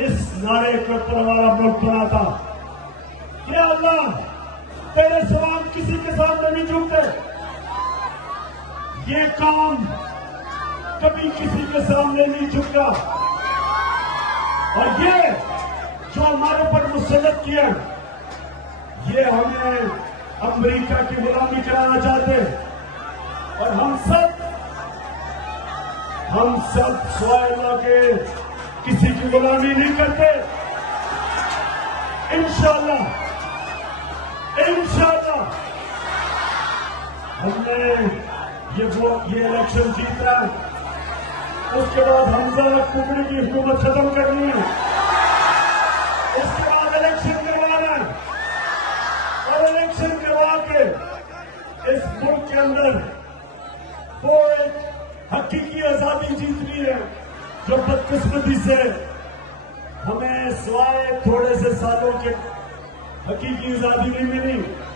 इस नारे के ऊपर हमारा मुल्क बना था। या अल्लाह, तेरे सवाल किसी के सामने नहीं झुकते। ये काम कभी किसी के सामने नहीं झुका। और ये जो हमारे पर मुसल्लत किया, ये हमें अमेरिका की गुलामी कराना चाहते। और हम सब स्वाइला के किसी की गुलामी नहीं करते। इंशाअल्लाह हमने ये इलेक्शन जीता है। उसके बाद हमजा कुकड़ी की हुकूमत खत्म करनी है। उसके बाद इलेक्शन करवाना है और इलेक्शन करवा के इस मुल्क के अंदर वो एक हकीकी आजादी जीतनी है जो बदकिस्मती से हमें सिवाय थोड़े से सालों के हकीकी आजादी नहीं मिली।